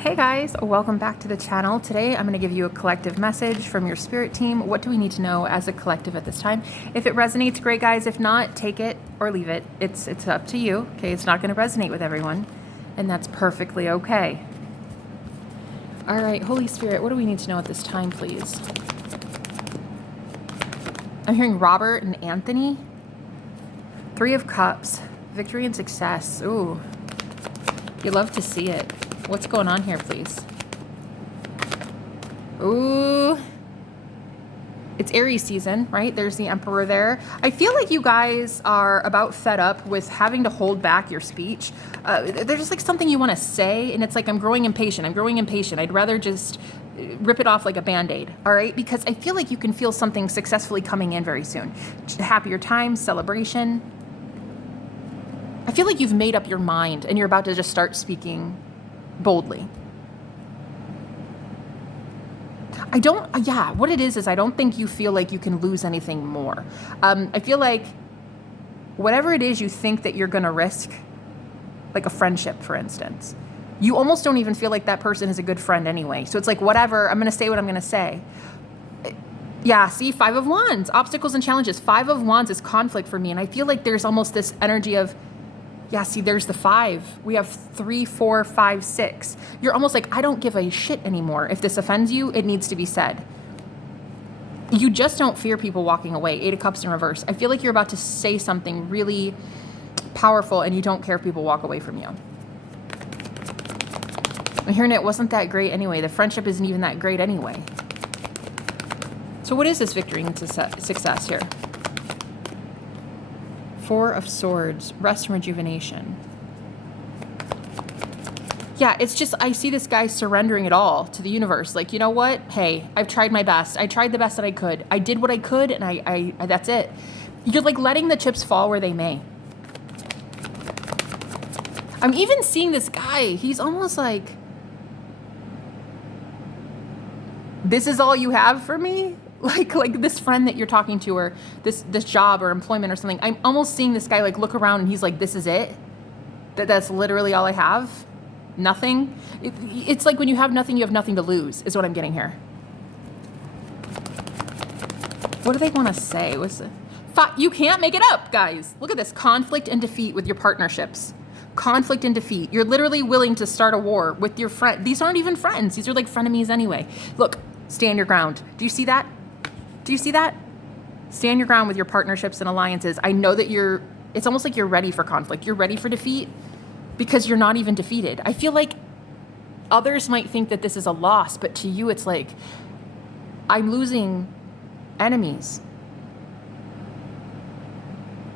Hey guys, welcome back to the channel. Today I'm going to give you a collective message from your spirit team. What do we need to know as a collective at this time? If it resonates, great guys. If not, take it or leave it. It's up to you. Okay, it's not going to resonate with everyone, and that's perfectly okay. All right, Holy Spirit, what do we need to know at this time, please? I'm hearing Robert and Anthony. 3 of Cups, victory and success. Ooh, you love to see it. What's going on here, please? Ooh. It's Aries season, right? There's the Emperor there. I feel like you guys are about fed up with having to hold back your speech. There's just like something you want to say, and it's like, I'm growing impatient. I'd rather just rip it off like a Band-Aid, all right? Because I feel like you can feel something successfully coming in very soon. Happier times, celebration. I feel like you've made up your mind, and you're about to just start speaking boldly. What it is I don't think you feel like you can lose anything more. I feel like whatever it is you think that you're going to risk, like a friendship, for instance, you almost don't even feel like that person is a good friend anyway. So it's like, whatever, I'm going to say what I'm going to say. Yeah, see, 5 of Wands, obstacles and challenges. 5 of Wands is conflict for me. And I feel like there's almost this energy of, yeah, see, there's the 5. We have 3, 4, 5, 6. You're almost like, I don't give a shit anymore. If this offends you, it needs to be said. You just don't fear people walking away. 8 of Cups in reverse. I feel like you're about to say something really powerful and you don't care if people walk away from you. I'm hearing it wasn't that great anyway. The friendship isn't even that great anyway. So what is this victory and success here? 4 of Swords, rest and rejuvenation. Yeah, it's just, I see this guy surrendering it all to the universe. Like, you know what? Hey, I've tried my best. I tried the best that I could. I did what I could, and I that's it. You're like letting the chips fall where they may. I'm even seeing this guy. He's almost like, this is all you have for me? Like this friend that you're talking to, or this job or employment or something. I'm almost seeing this guy like look around and he's like, this is it? That's literally all I have? Nothing? It's like when you have nothing, you have nothing to lose, is what I'm getting here. What do they want to say? You can't make it up, guys. Look at this. Conflict and defeat with your partnerships. Conflict and defeat. You're literally willing to start a war with your friend. These aren't even friends. These are like frenemies anyway. Look, stand your ground. Do you see that? Do you see that? Stand your ground with your partnerships and alliances. I know that it's almost like you're ready for conflict. You're ready for defeat because you're not even defeated. I feel like others might think that this is a loss, but to you, it's like, I'm losing enemies.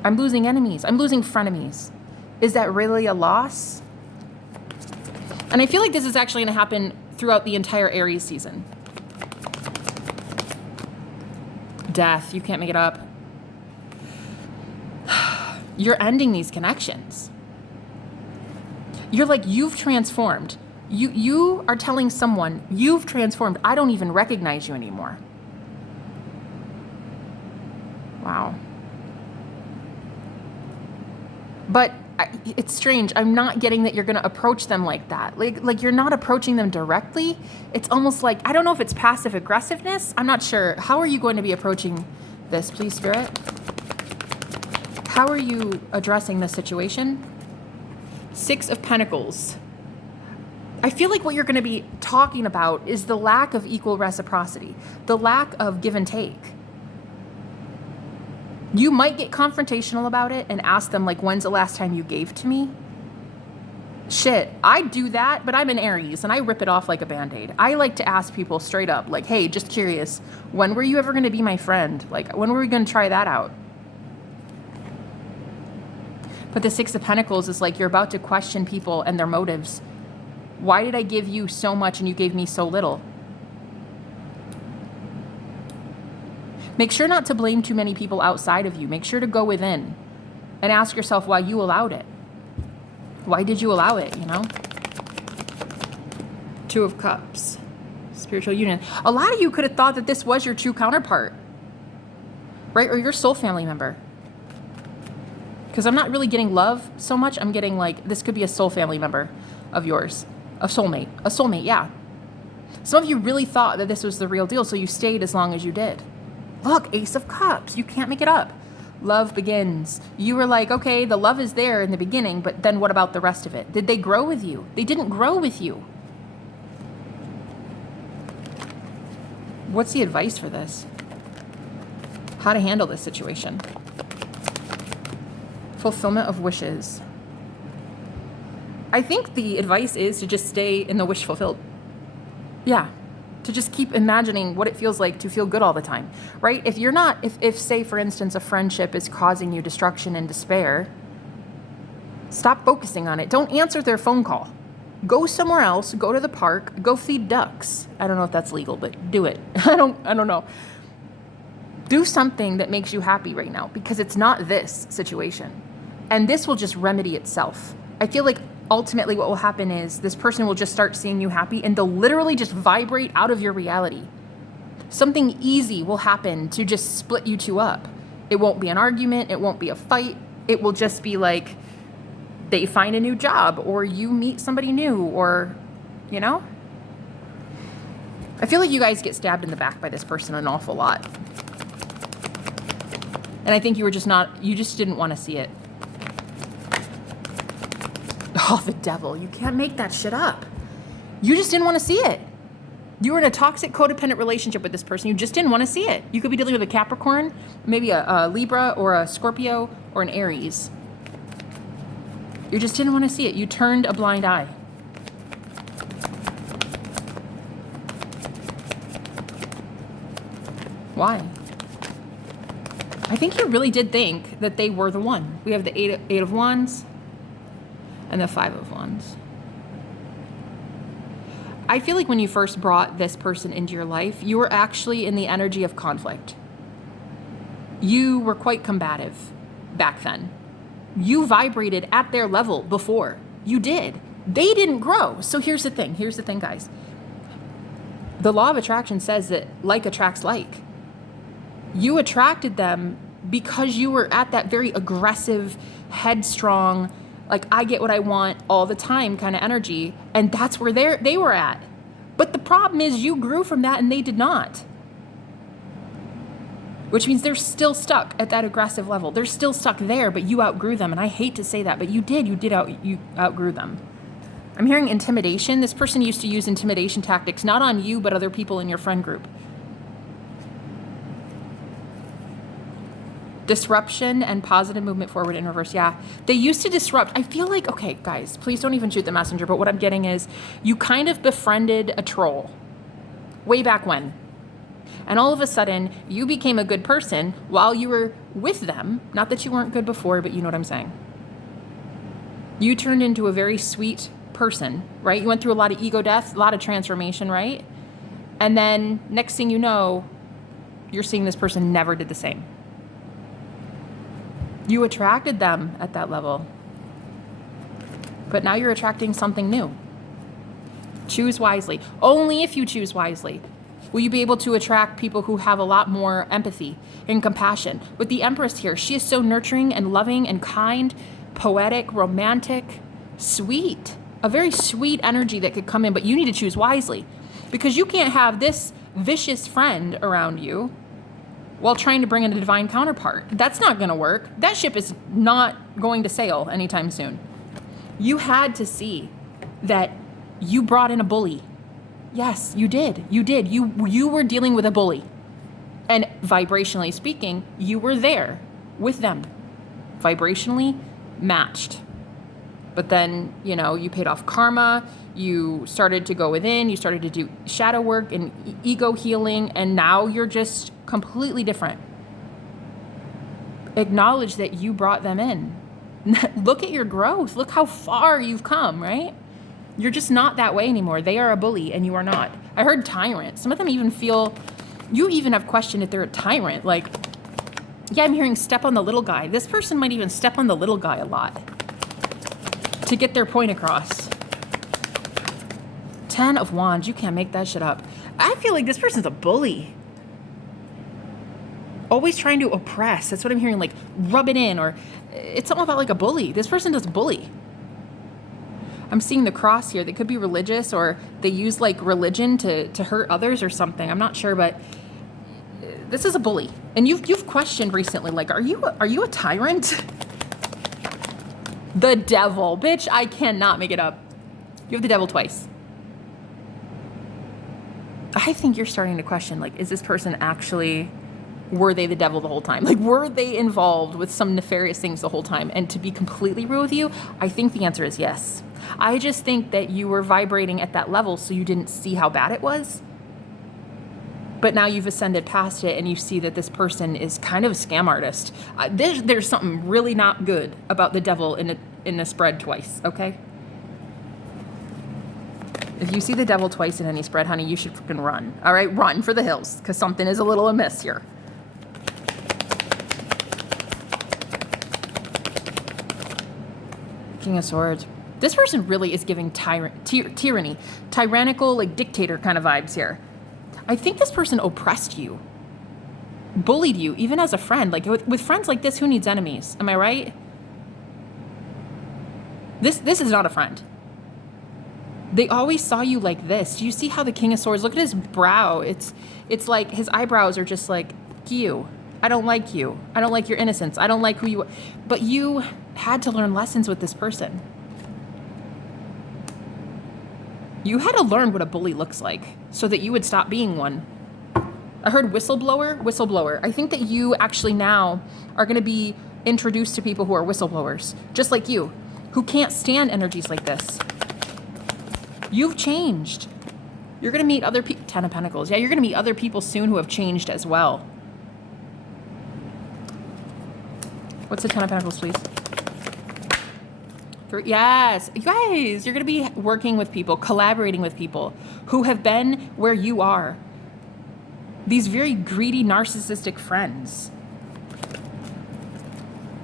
I'm losing enemies. I'm losing frenemies. Is that really a loss? And I feel like this is actually going to happen throughout the entire Aries season. Death, you can't make it up. You're ending these connections. You're like, you've transformed. You are telling someone, you've transformed. I don't even recognize you anymore. Wow. But it's strange. I'm not getting that you're going to approach them like that. Like you're not approaching them directly. It's almost like, I don't know if it's passive aggressiveness. I'm not sure. How are you going to be approaching this, please, Spirit? How are you addressing this situation? 6 of Pentacles. I feel like what you're going to be talking about is the lack of equal reciprocity, the lack of give and take. You might get confrontational about it and ask them, like, when's the last time you gave to me? Shit, I do that, but I'm an Aries and I rip it off like a Band-Aid. I like to ask people straight up, like, hey, just curious, when were you ever going to be my friend? Like, when were we going to try that out? But the 6 of Pentacles is like, you're about to question people and their motives. Why did I give you so much and you gave me so little? Make sure not to blame too many people outside of you. Make sure to go within and ask yourself why you allowed it. Why did you allow it, you know? 2 of Cups, spiritual union. A lot of you could have thought that this was your true counterpart, right? Or your soul family member. Because I'm not really getting love so much. I'm getting like, this could be a soul family member of yours. A soulmate, yeah. Some of you really thought that this was the real deal, so you stayed as long as you did. Look, Ace of Cups, you can't make it up. Love begins. You were like, okay, the love is there in the beginning, but then what about the rest of it? Did they grow with you? They didn't grow with you. What's the advice for this? How to handle this situation? Fulfillment of wishes. I think the advice is to just stay in the wish fulfilled. Yeah. To just keep imagining what it feels like to feel good all the time, right? If you're not, if say, for instance, a friendship is causing you destruction and despair, stop focusing on it. Don't answer their phone call. Go somewhere else, go to the park, go feed ducks. I don't know if that's legal, but do it. I don't know. Do something that makes you happy right now, because it's not this situation. And this will just remedy itself. I feel like ultimately what will happen is this person will just start seeing you happy, and they'll literally just vibrate out of your reality. Something easy will happen to just split you two up. It won't be an argument. It won't be a fight. It will just be like they find a new job, or you meet somebody new, or, you know? I feel like you guys get stabbed in the back by this person an awful lot. And I think you just didn't want to see it. Oh, the devil. You can't make that shit up. You just didn't want to see it. You were in a toxic, codependent relationship with this person. You just didn't want to see it. You could be dealing with a Capricorn, maybe a Libra, or a Scorpio, or an Aries. You just didn't want to see it. You turned a blind eye. Why? I think you really did think that they were the one. We have the Eight of Wands and the Five of Wands. I feel like when you first brought this person into your life, you were actually in the energy of conflict. You were quite combative back then. You vibrated at their level before. You did. They didn't grow. So here's the thing, guys. The law of attraction says that like attracts like. You attracted them because you were at that very aggressive, headstrong, like I get what I want all the time kind of energy. And that's where they were at. But the problem is you grew from that and they did not. Which means they're still stuck at that aggressive level. They're still stuck there, but you outgrew them. And I hate to say that, but you outgrew them. I'm hearing intimidation. This person used to use intimidation tactics, not on you, but other people in your friend group. Disruption and positive movement forward in reverse. Yeah, they used to disrupt. I feel like, okay, guys, please don't even shoot the messenger. But what I'm getting is you kind of befriended a troll way back when. And all of a sudden you became a good person while you were with them. Not that you weren't good before, but you know what I'm saying. You turned into a very sweet person, right? You went through a lot of ego death, a lot of transformation, right? And then next thing you know, you're seeing this person never did the same. You attracted them at that level, but now you're attracting something new. Choose wisely. Only if you choose wisely will you be able to attract people who have a lot more empathy and compassion. With the Empress here, she is so nurturing and loving and kind, poetic, romantic, sweet. A very sweet energy that could come in, but you need to choose wisely, because you can't have this vicious friend around you while trying to bring in a divine counterpart. That's not going to work. That ship is not going to sail anytime soon. You had to see that you brought in a bully. Yes, you did. You did. You were dealing with a bully. And vibrationally speaking, you were there with them. Vibrationally matched. But then, you paid off karma. You started to go within. You started to do shadow work and ego healing. And now you're just completely different. Acknowledge that you brought them in. Look at your growth. Look how far you've come, right? You're just not that way anymore. They are a bully and you are not. I heard tyrant. Some of them even feel, you even have questioned if they're a tyrant. Like, yeah, I'm hearing step on the little guy. This person might even step on the little guy a lot to get their point across. 10 of Wands. You can't make that shit up. I feel like this person's a bully. Always trying to oppress. That's what I'm hearing, like rub it in, or it's something about like a bully. This person does bully. I'm seeing the cross here. They could be religious, or they use like religion to hurt others or something. I'm not sure, but this is a bully. And you've questioned recently, like, are you a tyrant? The devil. Bitch, I cannot make it up. You have the devil twice. I think you're starting to question, like, is this person actually, were they the devil the whole time? Like, were they involved with some nefarious things the whole time? And to be completely real with you, I think the answer is yes. I just think that you were vibrating at that level, so you didn't see how bad it was. But now you've ascended past it, and you see that this person is kind of a scam artist. There's something really not good about the devil in a spread twice, okay? If you see the devil twice in any spread, honey, you should freaking run. All right, run for the hills, because something is a little amiss here. King of Swords. This person really is giving tyranny, tyrannical, like dictator kind of vibes here. I think this person oppressed you, bullied you, even as a friend. Like with friends like this, who needs enemies? Am I right? This is not a friend. They always saw you like this. Do you see how the King of Swords, look at his brow. It's like his eyebrows are just like, you. I don't like you. I don't like your innocence. I don't like who you are. But you had to learn lessons with this person. You had to learn what a bully looks like so that you would stop being one. I heard whistleblower. I think that you actually now are going to be introduced to people who are whistleblowers, just like you, who can't stand energies like this. You've changed. You're going to meet other people. 10 of Pentacles. Yeah, you're going to meet other people soon who have changed as well. What's the 10 of Pentacles, please? Yes, you guys, you're going to be working with people, collaborating with people who have been where you are. These very greedy, narcissistic friends,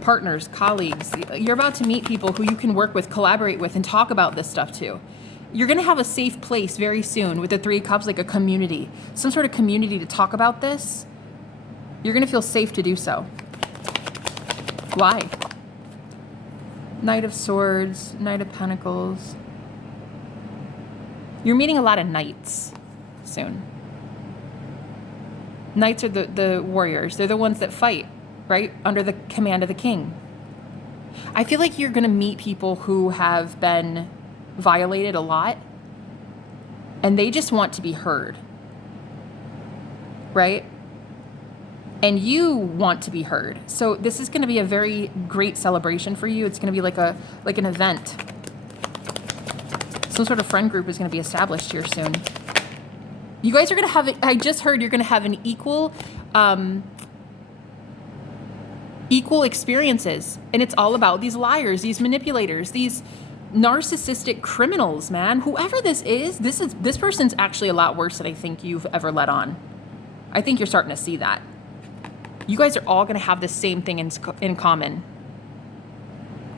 partners, colleagues. You're about to meet people who you can work with, collaborate with, and talk about this stuff too. You're going to have a safe place very soon with the 3 of Cups, like a community, some sort of community to talk about this. You're going to feel safe to do so. Why? Knight of Swords, Knight of Pentacles. You're meeting a lot of knights soon. Knights are the warriors. They're the ones that fight, right? Under the command of the king. I feel like you're going to meet people who have been violated a lot, and they just want to be heard, right? And you want to be heard. So this is going to be a very great celebration for you. It's going to be like an event. Some sort of friend group is going to be established here soon. You guys are going to have, I just heard you're going to have an equal experiences. And it's all about these liars, these manipulators, these narcissistic criminals, man. Whoever this person's actually a lot worse than I think you've ever let on. I think you're starting to see that. You guys are all going to have the same thing in common.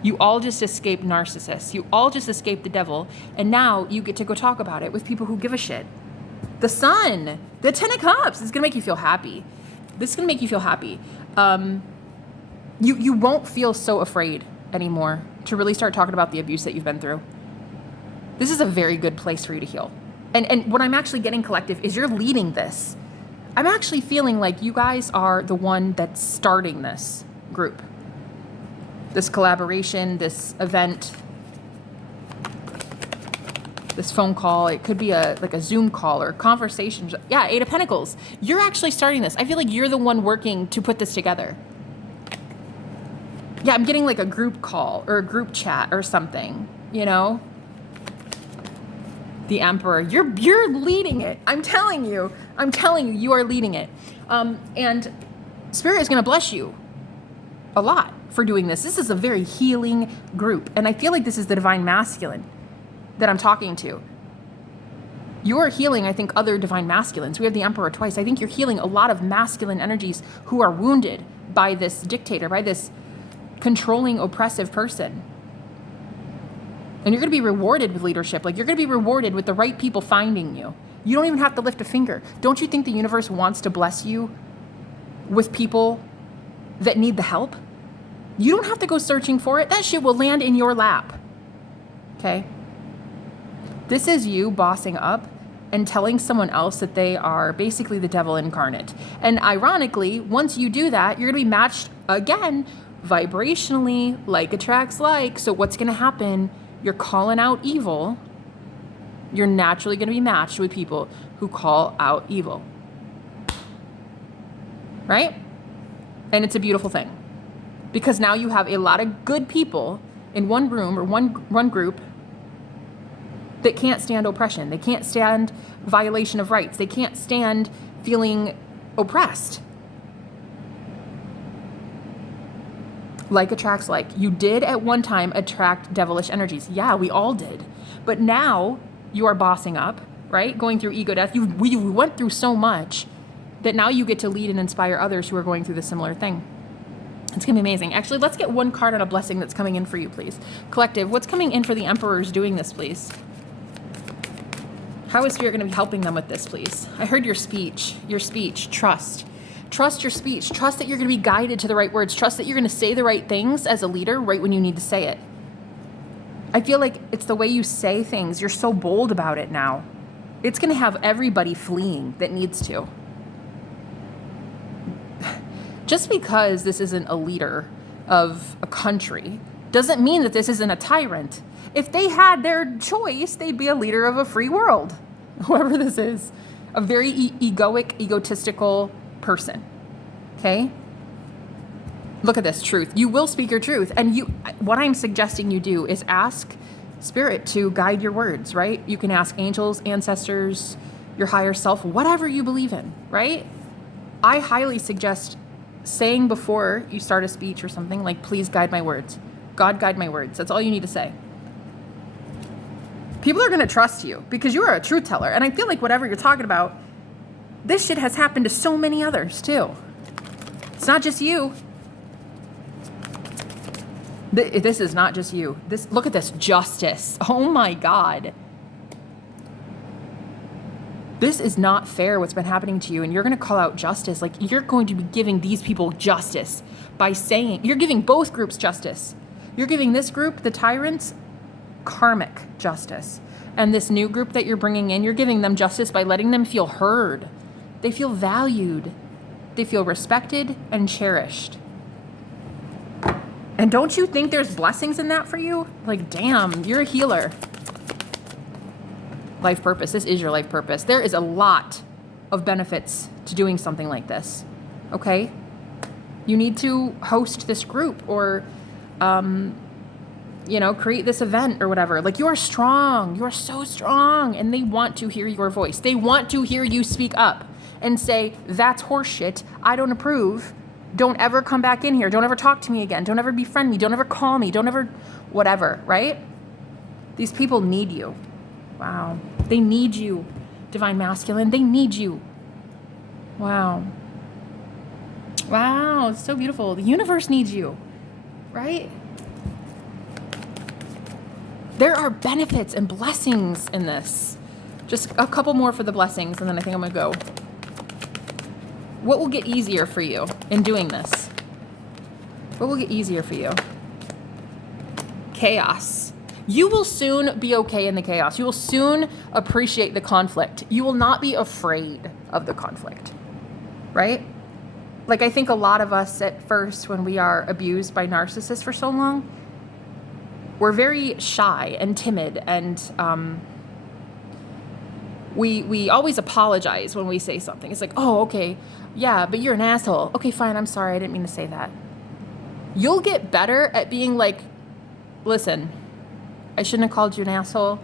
You all just escaped narcissists. You all just escaped the devil. And now you get to go talk about it with people who give a shit. The Sun, the 10 of Cups is going to make you feel happy. This is going to make you feel happy. You won't feel so afraid anymore to really start talking about the abuse that you've been through. This is a very good place for you to heal. And what I'm actually getting, collective, is you're leading this. I'm actually feeling like you guys are the one that's starting this group, this collaboration, this event, this phone call. It could be like a Zoom call or conversation. Yeah, 8 of Pentacles. You're actually starting this. I feel like you're the one working to put this together. Yeah, I'm getting like a group call or a group chat or something, you know? The Emperor, you're leading it. I'm telling you, you are leading it. And Spirit is going to bless you a lot for doing this. This is a very healing group. And I feel like this is the divine masculine that I'm talking to. You're healing, I think, other divine masculines. We have the Emperor twice. I think you're healing a lot of masculine energies who are wounded by this dictator, by this controlling, oppressive person. And you're going to be rewarded with leadership. Like, you're going to be rewarded with the right people finding you. You don't even have to lift a finger. Don't you think the universe wants to bless you with people that need the help? You don't have to go searching for it. That shit will land in your lap. Okay? This is you bossing up and telling someone else that they are basically the devil incarnate. And ironically, once you do that, you're going to be matched again vibrationally, like attracts like. So what's going to happen? You're calling out evil. You're naturally going to be matched with people who call out evil. Right? And it's a beautiful thing. Because now you have a lot of good people in one room or one group that can't stand oppression. They can't stand violation of rights. They can't stand feeling oppressed. Like attracts like. You did at one time attract devilish energies. Yeah, we all did. But now you are bossing up, right? Going through ego death. We went through so much that now you get to lead and inspire others who are going through the similar thing. It's going to be amazing. Actually, let's get one card on a blessing that's coming in for you, please. Collective, what's coming in for the emperors doing this, please? How is Spirit going to be helping them with this, please? I heard your speech, trust. Trust your speech. Trust that you're going to be guided to the right words. Trust that you're going to say the right things as a leader right when you need to say it. I feel like it's the way you say things. You're so bold about it now. It's going to have everybody fleeing that needs to. Just because this isn't a leader of a country doesn't mean that this isn't a tyrant. If they had their choice, they'd be a leader of a free world, whoever this is. A very egotistical person. Okay? Look at this truth. You will speak your truth. And what I'm suggesting you do is ask Spirit to guide your words, right? You can ask angels, ancestors, your higher self, whatever you believe in, right? I highly suggest saying before you start a speech or something, like, please guide my words. God, guide my words. That's all you need to say. People are going to trust you because you are a truth teller. And I feel like whatever you're talking about, this shit has happened to so many others too. It's not just you. This is not just you. Look at this justice. Oh my God. This is not fair what's been happening to you, and you're going to call out justice. Like, you're going to be giving these people justice by saying, you're giving both groups justice. You're giving this group, the tyrants, karmic justice. And this new group that you're bringing in, you're giving them justice by letting them feel heard. They feel valued. They feel respected and cherished. And don't you think there's blessings in that for you? Like, damn, you're a healer. Life purpose. This is your life purpose. There is a lot of benefits to doing something like this. Okay? You need to host this group or, create this event or whatever. Like, you are strong. You are so strong. And they want to hear your voice. They want to hear you speak up and say, that's horseshit. I don't approve. Don't ever come back in here. Don't ever talk to me again. Don't ever befriend me. Don't ever call me. Don't ever whatever, right? These people need you. Wow. They need you, Divine Masculine. They need you. Wow. Wow. It's so beautiful. The universe needs you, right? There are benefits and blessings in this. Just a couple more for the blessings, and then I think I'm going to go. What will get easier for you in doing this? What will get easier for you? Chaos. You will soon be okay in the chaos. You will soon appreciate the conflict. You will not be afraid of the conflict, right? Like, I think a lot of us at first, when we are abused by narcissists for so long, we're very shy and timid, and we always apologize when we say something. It's like, oh, okay, yeah, but you're an asshole. Okay, fine, I'm sorry, I didn't mean to say that. You'll get better at being like, listen, I shouldn't have called you an asshole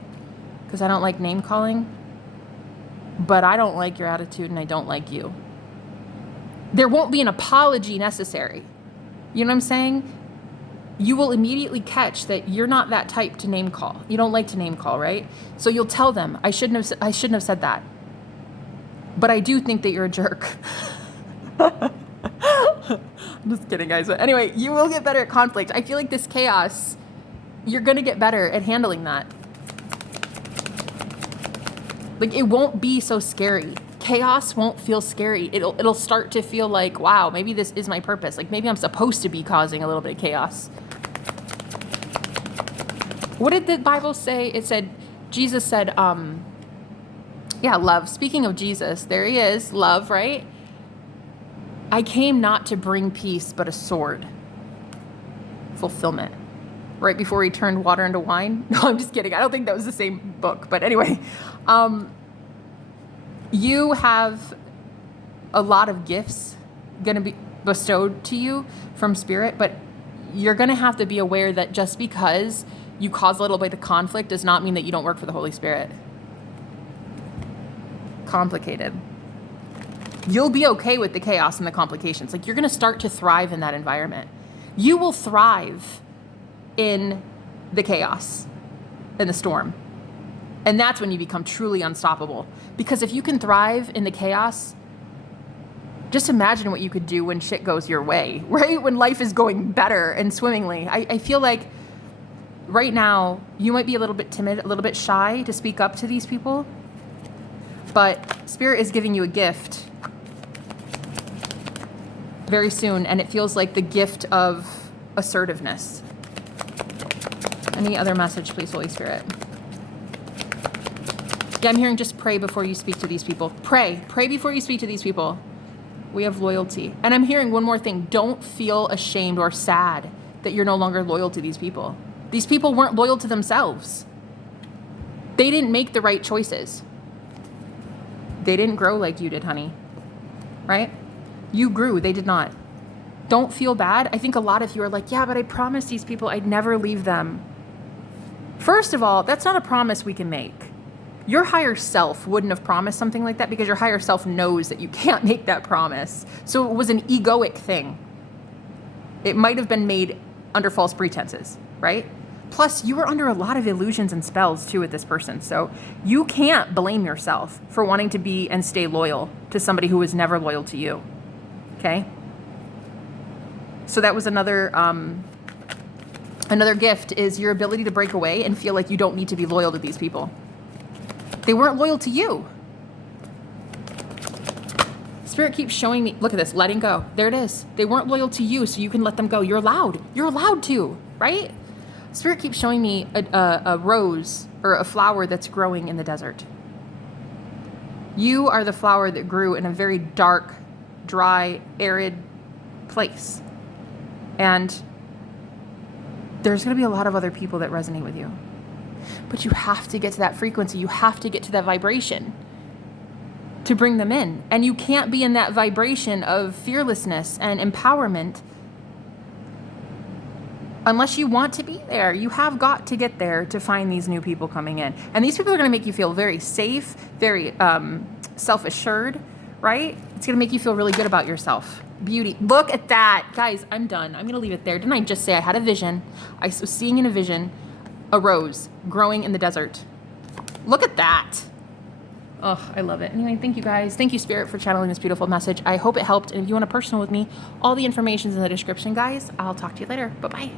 because I don't like name calling, but I don't like your attitude and I don't like you. There won't be an apology necessary. You know what I'm saying? You will immediately catch that you're not that type to name call. You don't like to name call, right? So you'll tell them, I shouldn't have said that. But I do think that you're a jerk. I'm just kidding, guys. But anyway, you will get better at conflict. I feel like this chaos, you're going to get better at handling that. Like, it won't be so scary. Chaos won't feel scary. It'll start to feel like, wow, maybe this is my purpose. Like, maybe I'm supposed to be causing a little bit of chaos. What did the Bible say? It said, Jesus said, love. Speaking of Jesus, there he is, love, right? I came not to bring peace, but a sword. Fulfillment. Right before he turned water into wine. No, I'm just kidding. I don't think that was the same book. But anyway, you have a lot of gifts going to be bestowed to you from spirit, but you're going to have to be aware that just because you cause a little bit of conflict does not mean that you don't work for the Holy Spirit. Complicated. You'll be okay with the chaos and the complications. Like, you're going to start to thrive in that environment. You will thrive in the chaos, in the storm. And that's when you become truly unstoppable. Because if you can thrive in the chaos, just imagine what you could do when shit goes your way, right? When life is going better and swimmingly. I feel like right now you might be a little bit timid, a little bit shy to speak up to these people. But Spirit is giving you a gift very soon, and it feels like the gift of assertiveness. Any other message, please, Holy Spirit? Yeah, I'm hearing just pray before you speak to these people. Pray. Pray before you speak to these people. We have loyalty. And I'm hearing one more thing. Don't feel ashamed or sad that you're no longer loyal to these people. These people weren't loyal to themselves. They didn't make the right choices. They didn't grow like you did, honey. Right? You grew. They did not. Don't feel bad. I think a lot of you are like, yeah, but I promised these people I'd never leave them. First of all, that's not a promise we can make. Your higher self wouldn't have promised something like that because your higher self knows that you can't make that promise. So it was an egoic thing. It might have been made under false pretenses, right? Plus, you were under a lot of illusions and spells too with this person. So you can't blame yourself for wanting to be and stay loyal to somebody who was never loyal to you. Okay? So that was another gift, is your ability to break away and feel like you don't need to be loyal to these people. They weren't loyal to you. Spirit keeps showing me, look at this, letting go. There it is. They weren't loyal to you, so you can let them go. You're allowed. You're allowed to, right? Spirit keeps showing me a rose or a flower that's growing in the desert. You are the flower that grew in a very dark, dry, arid place. And there's going to be a lot of other people that resonate with you. But you have to get to that frequency. You have to get to that vibration to bring them in. And you can't be in that vibration of fearlessness and empowerment unless you want to be there. You have got to get there to find these new people coming in. And these people are going to make you feel very safe, very self-assured, right? It's going to make you feel really good about yourself. Beauty. Look at that. Guys, I'm done. I'm going to leave it there. Didn't I just say I had a vision? I was seeing in a vision a rose growing in the desert. Look at that. Oh, I love it. Anyway, thank you guys. Thank you, Spirit, for channeling this beautiful message. I hope it helped. And if you want to personal with me, all the information's in the description, guys. I'll talk to you later. Bye-bye.